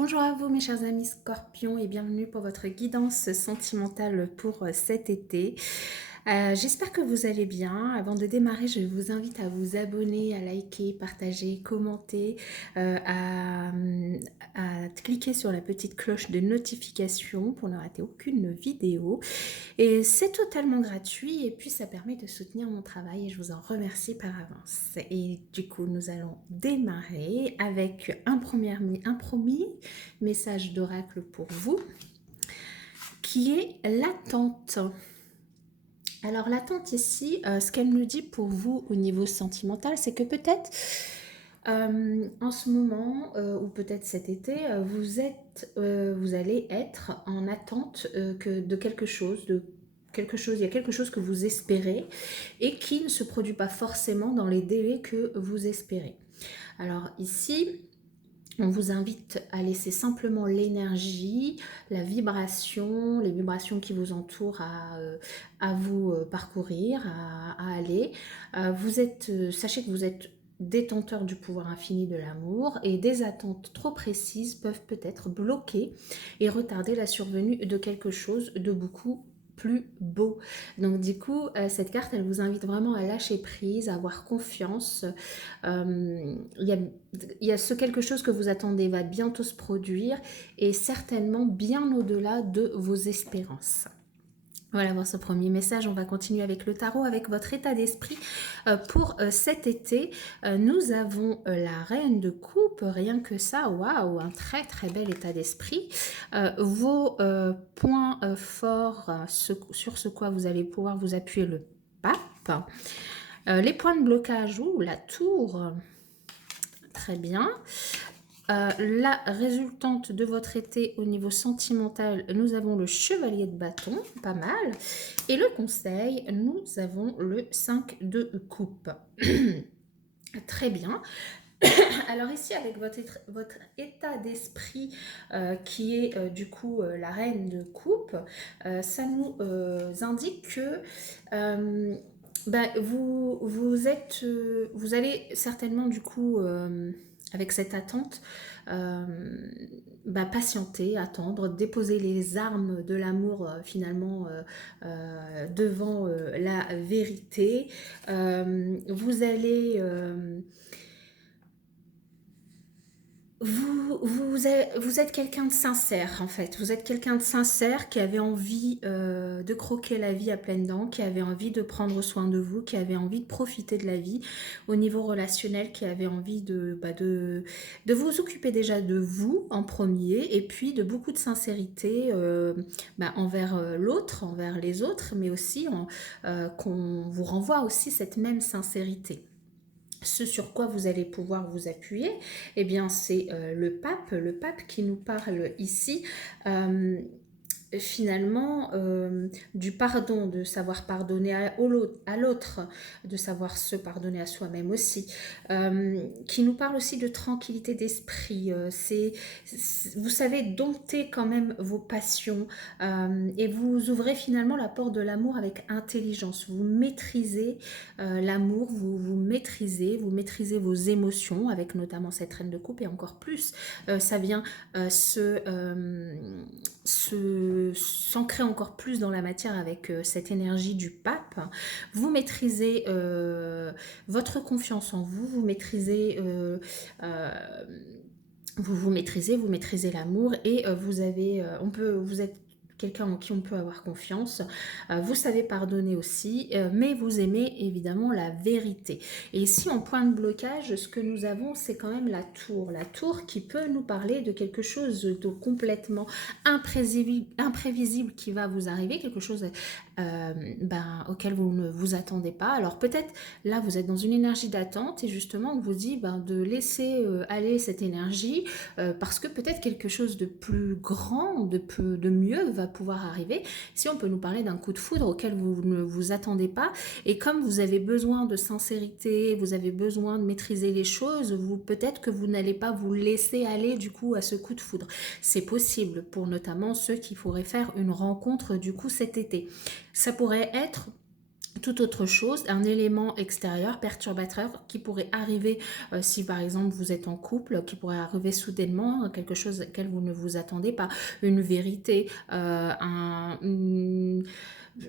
Bonjour à vous mes chers amis Scorpions et bienvenue pour votre guidance sentimentale pour cet été. J'espère que vous allez bien. Avant de démarrer, je vous invite à vous abonner, à liker, partager, commenter, à cliquer sur la petite cloche de notification pour ne rater aucune vidéo. Et c'est totalement gratuit et puis ça permet de soutenir mon travail et je vous en remercie par avance. Et du coup, nous allons démarrer avec un premier message d'oracle pour vous qui est l'attente. Alors l'attente ici, ce qu'elle nous dit pour vous au niveau sentimental, c'est que peut-être en ce moment ou peut-être cet été, vous allez être en attente de quelque chose, il y a quelque chose que vous espérez et qui ne se produit pas forcément dans les délais que vous espérez. Alors ici, on vous invite à laisser simplement l'énergie, la vibration, les vibrations qui vous entourent à vous parcourir, à aller. Sachez que vous êtes détenteur du pouvoir infini de l'amour et des attentes trop précises peuvent peut-être bloquer et retarder la survenue de quelque chose de beaucoup plus beau. Donc du coup, cette carte, elle vous invite vraiment à lâcher prise, à avoir confiance. Il y a ce quelque chose que vous attendez va bientôt se produire et certainement bien au-delà de vos espérances. Voilà pour ce premier message. On va continuer avec le tarot, avec votre état d'esprit pour cet été. Nous avons la reine de coupe, rien que ça, waouh, un très très bel état d'esprit. Vos points forts sur ce quoi vous allez pouvoir vous appuyer, le pape. Les points de blocage, ou la tour, très bien. La résultante de votre été au niveau sentimental, nous avons le chevalier de bâton, pas mal. Et le conseil, nous avons le 5 de coupe. Très bien. Alors ici, avec votre état d'esprit qui est du coup la reine de coupe, ça nous indique que vous allez certainement du coup avec cette attente patienter, attendre, déposer les armes de l'amour finalement devant la vérité. Vous allez vous êtes quelqu'un de sincère en fait, vous êtes quelqu'un de sincère qui avait envie de croquer la vie à pleines dents, qui avait envie de prendre soin de vous, qui avait envie de profiter de la vie au niveau relationnel, qui avait envie de vous occuper déjà de vous en premier et puis de beaucoup de sincérité envers l'autre, envers les autres, mais aussi qu'on vous renvoie aussi cette même sincérité. Ce sur quoi vous allez pouvoir vous appuyer, eh bien c'est le pape qui nous parle ici finalement du pardon, de savoir pardonner à l'autre, de savoir se pardonner à soi-même aussi, qui nous parle aussi de tranquillité d'esprit. Vous savez dompter quand même vos passions et vous ouvrez finalement la porte de l'amour avec intelligence. Vous maîtrisez l'amour, vous maîtrisez vos émotions avec notamment cette reine de coupe et encore plus ça vient s'ancrer encore plus dans la matière avec cette énergie du pape. Vous maîtrisez votre confiance en vous, vous maîtrisez vous maîtrisez l'amour et vous êtes quelqu'un en qui on peut avoir confiance, vous savez pardonner aussi, mais vous aimez évidemment la vérité. Et ici, en point de blocage, ce que nous avons, c'est quand même la tour qui peut nous parler de quelque chose de complètement imprévisible qui va vous arriver, quelque chose auquel vous ne vous attendez pas. Alors peut-être, là, vous êtes dans une énergie d'attente et justement, on vous dit de laisser aller cette énergie parce que peut-être quelque chose de plus grand, de mieux va pouvoir arriver. Si on peut nous parler d'un coup de foudre auquel vous ne vous attendez pas, et comme vous avez besoin de sincérité, vous avez besoin de maîtriser les choses, peut-être que vous n'allez pas vous laisser aller du coup à ce coup de foudre. C'est possible pour notamment ceux qui pourraient faire une rencontre du coup cet été. Ça pourrait être Toute autre chose, un élément extérieur perturbateur qui pourrait arriver si par exemple vous êtes en couple, qui pourrait arriver soudainement, quelque chose auquel vous ne vous attendez pas, une vérité,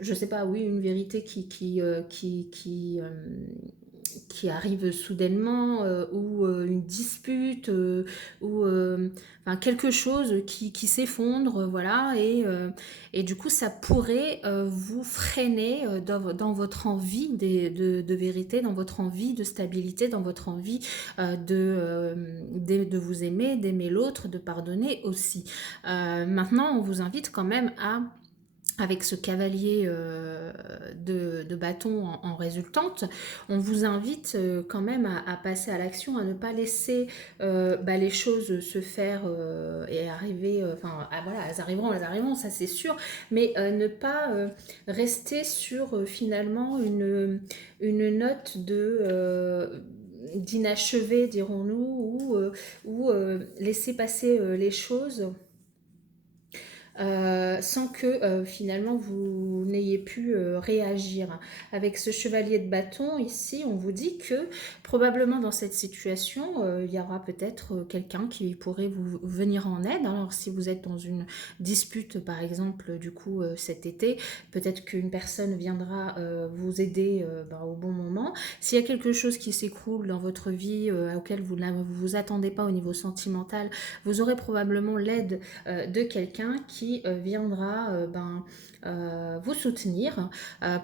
je sais pas, oui, une vérité qui arrive soudainement, ou une dispute, ou enfin, quelque chose qui s'effondre, voilà, et du coup ça pourrait vous freiner dans votre envie de vérité, dans votre envie de stabilité, dans votre envie de vous aimer, d'aimer l'autre, de pardonner aussi. Maintenant, on vous invite quand même à avec ce cavalier de bâton en résultante, on vous invite quand même à passer à l'action, à ne pas laisser les choses se faire et arriver, enfin voilà, elles arriveront, ça c'est sûr, mais ne pas rester sur finalement une note d'inachevé, dirons-nous, ou laisser passer les choses sans que finalement vous n'ayez pu réagir. Avec ce chevalier de bâton ici, on vous dit que probablement dans cette situation, il y aura peut-être quelqu'un qui pourrait vous venir en aide. Alors si vous êtes dans une dispute par exemple du coup cet été, peut-être qu'une personne viendra vous aider au bon moment. S'il y a quelque chose qui s'écroule dans votre vie auquel vous ne vous attendez pas au niveau sentimental, vous aurez probablement l'aide de quelqu'un qui viendra vous soutenir.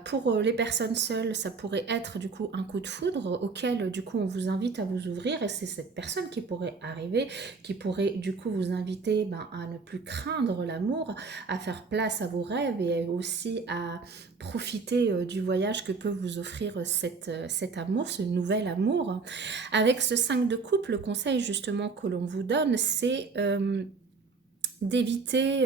Pour les personnes seules, ça pourrait être du coup un coup de foudre auquel du coup on vous invite à vous ouvrir, et c'est cette personne qui pourrait arriver, qui pourrait du coup vous inviter à ne plus craindre l'amour, à faire place à vos rêves et aussi à profiter du voyage que peut vous offrir cet amour, ce nouvel amour. Avec ce 5 de coupe, le conseil justement que l'on vous donne, c'est d'éviter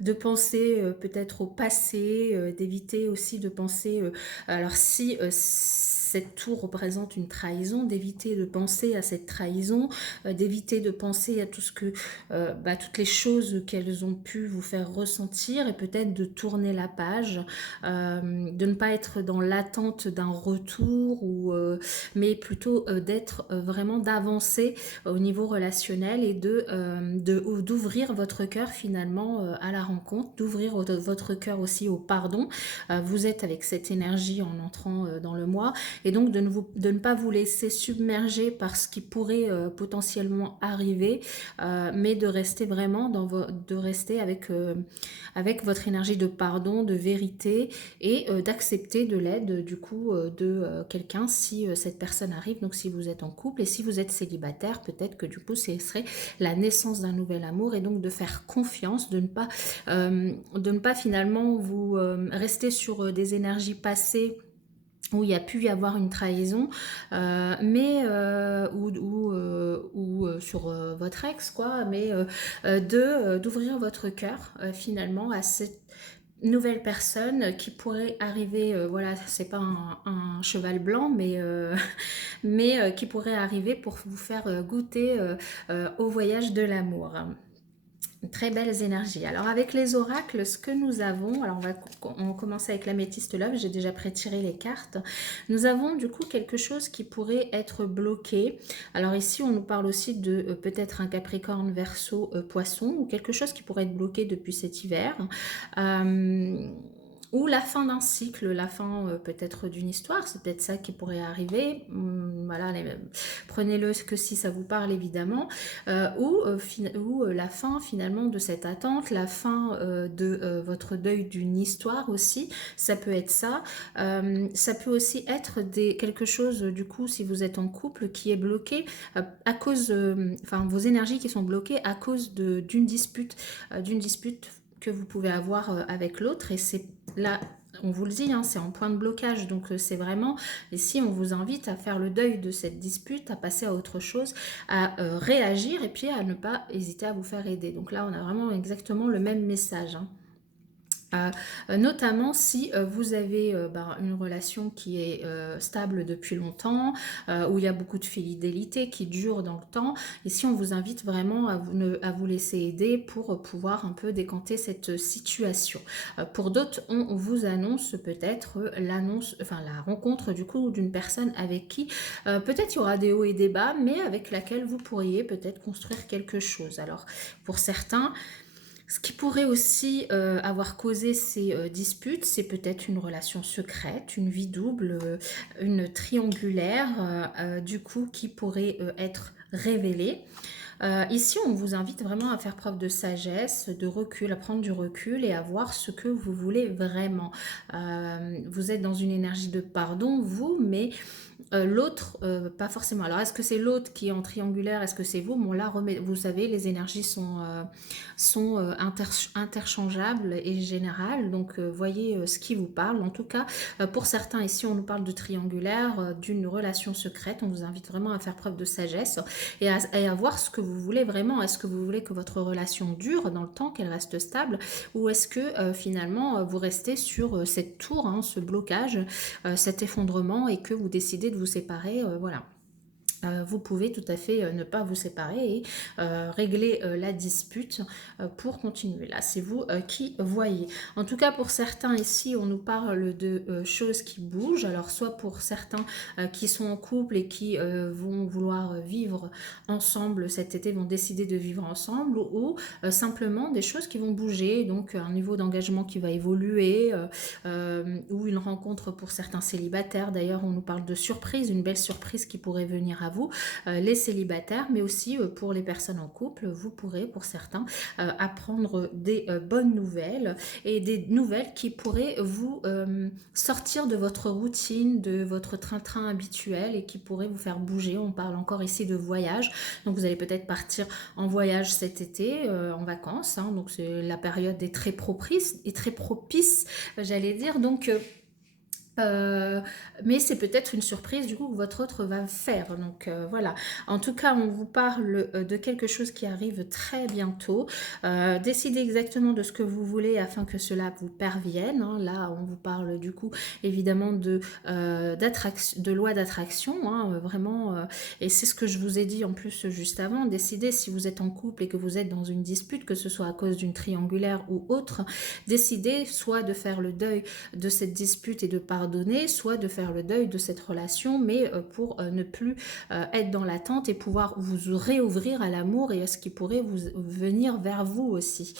de penser peut-être au passé, d'éviter aussi de penser, alors si cette tour représente une trahison, d'éviter de penser à cette trahison, d'éviter de penser à tout ce que, toutes les choses qu'elles ont pu vous faire ressentir, et peut-être de tourner la page, de ne pas être dans l'attente d'un retour, mais plutôt vraiment d'avancer au niveau relationnel et d'ouvrir votre cœur finalement à la rencontre, d'ouvrir votre cœur aussi au pardon. Vous êtes avec cette énergie en entrant dans le mois, et donc de ne pas vous laisser submerger par ce qui pourrait potentiellement arriver, mais de rester vraiment de rester avec votre énergie de pardon, de vérité, et d'accepter de l'aide du coup de quelqu'un si cette personne arrive. Donc si vous êtes en couple, et si vous êtes célibataire, peut-être que du coup ce serait la naissance d'un nouvel amour, et donc de faire confiance, de ne pas finalement vous rester sur des énergies passées où il y a pu y avoir une trahison, ou sur votre ex, quoi, mais d'ouvrir votre cœur finalement à cette nouvelle personne qui pourrait arriver, voilà, c'est pas un cheval blanc, mais qui pourrait arriver pour vous faire goûter au voyage de l'amour. Très belles énergies. Alors avec les oracles, ce que nous avons, alors on va commencer avec l'améthyste love, j'ai déjà pré-tiré les cartes. Nous avons du coup quelque chose qui pourrait être bloqué. Alors ici on nous parle aussi de peut-être un Capricorne, Verseau, Poisson, ou quelque chose qui pourrait être bloqué depuis cet hiver. Ou la fin d'un cycle, la fin peut-être d'une histoire, c'est peut-être ça qui pourrait arriver. Voilà, prenez-le que si ça vous parle évidemment, ou la fin finalement de cette attente, la fin de votre deuil d'une histoire aussi, ça peut être ça. Ça peut aussi être quelque chose du coup si vous êtes en couple qui est bloqué à cause, enfin vos énergies qui sont bloquées à cause d'une dispute que vous pouvez avoir avec l'autre, et c'est là, on vous le dit, hein, c'est en point de blocage, donc c'est vraiment, ici on vous invite à faire le deuil de cette dispute, à passer à autre chose, à réagir, et puis à ne pas hésiter à vous faire aider. Donc là on a vraiment exactement le même message, hein. Notamment si vous avez une relation qui est stable depuis longtemps, où il y a beaucoup de fidélité qui dure dans le temps. Ici, on vous invite vraiment à vous laisser aider pour pouvoir un peu décanter cette situation. Pour d'autres, on vous annonce peut-être la rencontre du coup d'une personne avec qui peut-être il y aura des hauts et des bas, mais avec laquelle vous pourriez peut-être construire quelque chose. Alors, pour certains, ce qui pourrait aussi avoir causé ces disputes, c'est peut-être une relation secrète, une vie double, une triangulaire, du coup, qui pourrait être révélée. Ici, on vous invite vraiment à faire preuve de sagesse, de recul, à prendre du recul et à voir ce que vous voulez vraiment. Vous êtes dans une énergie de pardon, vous, mais l'autre, pas forcément. Alors, est-ce que c'est l'autre qui est en triangulaire? Est-ce que c'est vous? Bon, là, vous savez, les énergies sont interchangeables et générales. Donc, voyez ce qui vous parle. En tout cas, pour certains, ici, on nous parle de triangulaire, d'une relation secrète. On vous invite vraiment à faire preuve de sagesse et à voir ce que vous voulez vraiment. Est-ce que vous voulez que votre relation dure dans le temps, qu'elle reste stable? Ou est-ce que finalement, vous restez sur cette tour, hein, ce blocage, cet effondrement et que vous décidez de vous séparer, voilà. Vous pouvez tout à fait ne pas vous séparer et régler la dispute pour continuer. Là, c'est vous qui voyez. En tout cas, pour certains ici, on nous parle de choses qui bougent. Alors, soit pour certains qui sont en couple et qui vont vouloir vivre ensemble cet été, vont décider de vivre ensemble, ou simplement des choses qui vont bouger, donc un niveau d'engagement qui va évoluer, ou une rencontre pour certains célibataires. D'ailleurs, on nous parle de surprise, une belle surprise qui pourrait venir à vous, les célibataires, mais aussi pour les personnes en couple. Vous pourrez, pour certains, apprendre des bonnes nouvelles et des nouvelles qui pourraient vous sortir de votre routine, de votre train-train habituel et qui pourraient vous faire bouger. On parle encore ici de voyage, donc vous allez peut-être partir en voyage cet été, en vacances, hein, donc la période est très propice, j'allais dire, donc mais c'est peut-être une surprise du coup que votre autre va faire. Donc voilà. En tout cas, on vous parle de quelque chose qui arrive très bientôt. Décidez exactement de ce que vous voulez afin que cela vous parvienne. Hein. Là, on vous parle du coup évidemment de loi d'attraction, hein, vraiment. Et c'est ce que je vous ai dit en plus juste avant. Décidez si vous êtes en couple et que vous êtes dans une dispute, que ce soit à cause d'une triangulaire ou autre. Décidez soit de faire le deuil de cette dispute et de pardonner, soit de faire le deuil de cette relation, mais pour ne plus être dans l'attente et pouvoir vous réouvrir à l'amour et à ce qui pourrait vous venir vers vous aussi.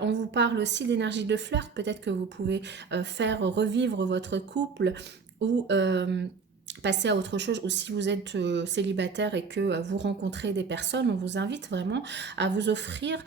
On vous parle aussi d'énergie de flirt, peut-être que vous pouvez faire revivre votre couple ou passer à autre chose, ou si vous êtes célibataire et que vous rencontrez des personnes, on vous invite vraiment à vous offrir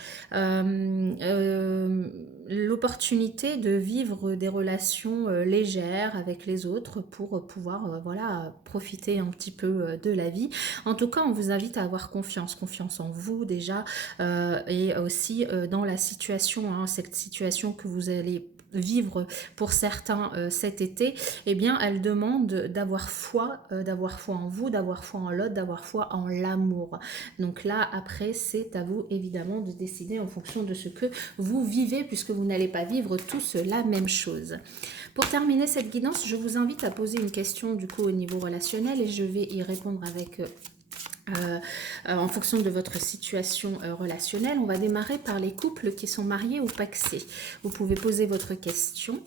l'opportunité de vivre des relations légères avec les autres pour pouvoir voilà, profiter un petit peu de la vie. En tout cas, on vous invite à avoir confiance en vous déjà, et aussi dans la situation, hein, cette situation que vous allez vivre pour certains cet été, eh bien elle demande d'avoir foi en vous, d'avoir foi en l'autre, d'avoir foi en l'amour. Donc là après c'est à vous évidemment de décider en fonction de ce que vous vivez, puisque vous n'allez pas vivre tous la même chose. Pour terminer cette guidance, je vous invite à poser une question du coup au niveau relationnel et je vais y répondre avec en fonction de votre situation relationnelle. On va démarrer par les couples qui sont mariés ou pacsés. Vous pouvez poser votre question.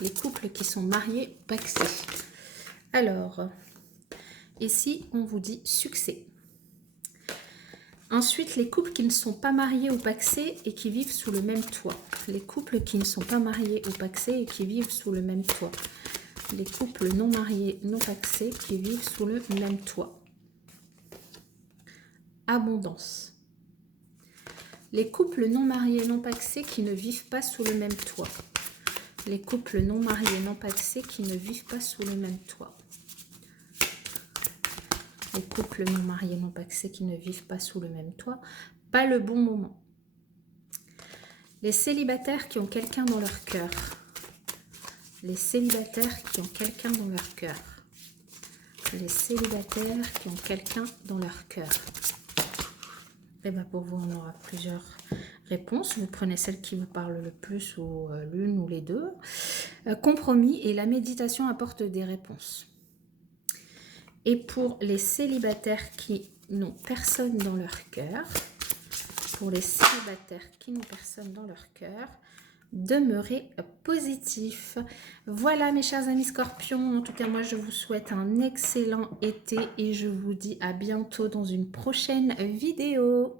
Les couples qui sont mariés ou pacsés. Alors, ici, on vous dit succès. Ensuite, les couples qui ne sont pas mariés ou pacsés et qui vivent sous le même toit. Les couples qui ne sont pas mariés ou pacsés et qui vivent sous le même toit. Les couples non mariés, non pacsés qui vivent sous le même toit. Abondance. Les couples non mariés, non pacsés qui ne vivent pas sous le même toit. Les couples non mariés, non pacsés qui ne vivent pas sous le même toit. Les couples non mariés, non pacsés qui ne vivent pas sous le même toit. Pas le bon moment. Les célibataires qui ont quelqu'un dans leur cœur. Les célibataires qui ont quelqu'un dans leur cœur. Les célibataires qui ont quelqu'un dans leur cœur. Et bien pour vous, on aura plusieurs réponse. Vous prenez celle qui vous parle le plus ou l'une ou les deux. Compromis et la méditation apporte des réponses. Et pour les célibataires qui n'ont personne dans leur cœur, demeurez positif. Voilà mes chers amis scorpions, en tout cas moi je vous souhaite un excellent été et je vous dis à bientôt dans une prochaine vidéo.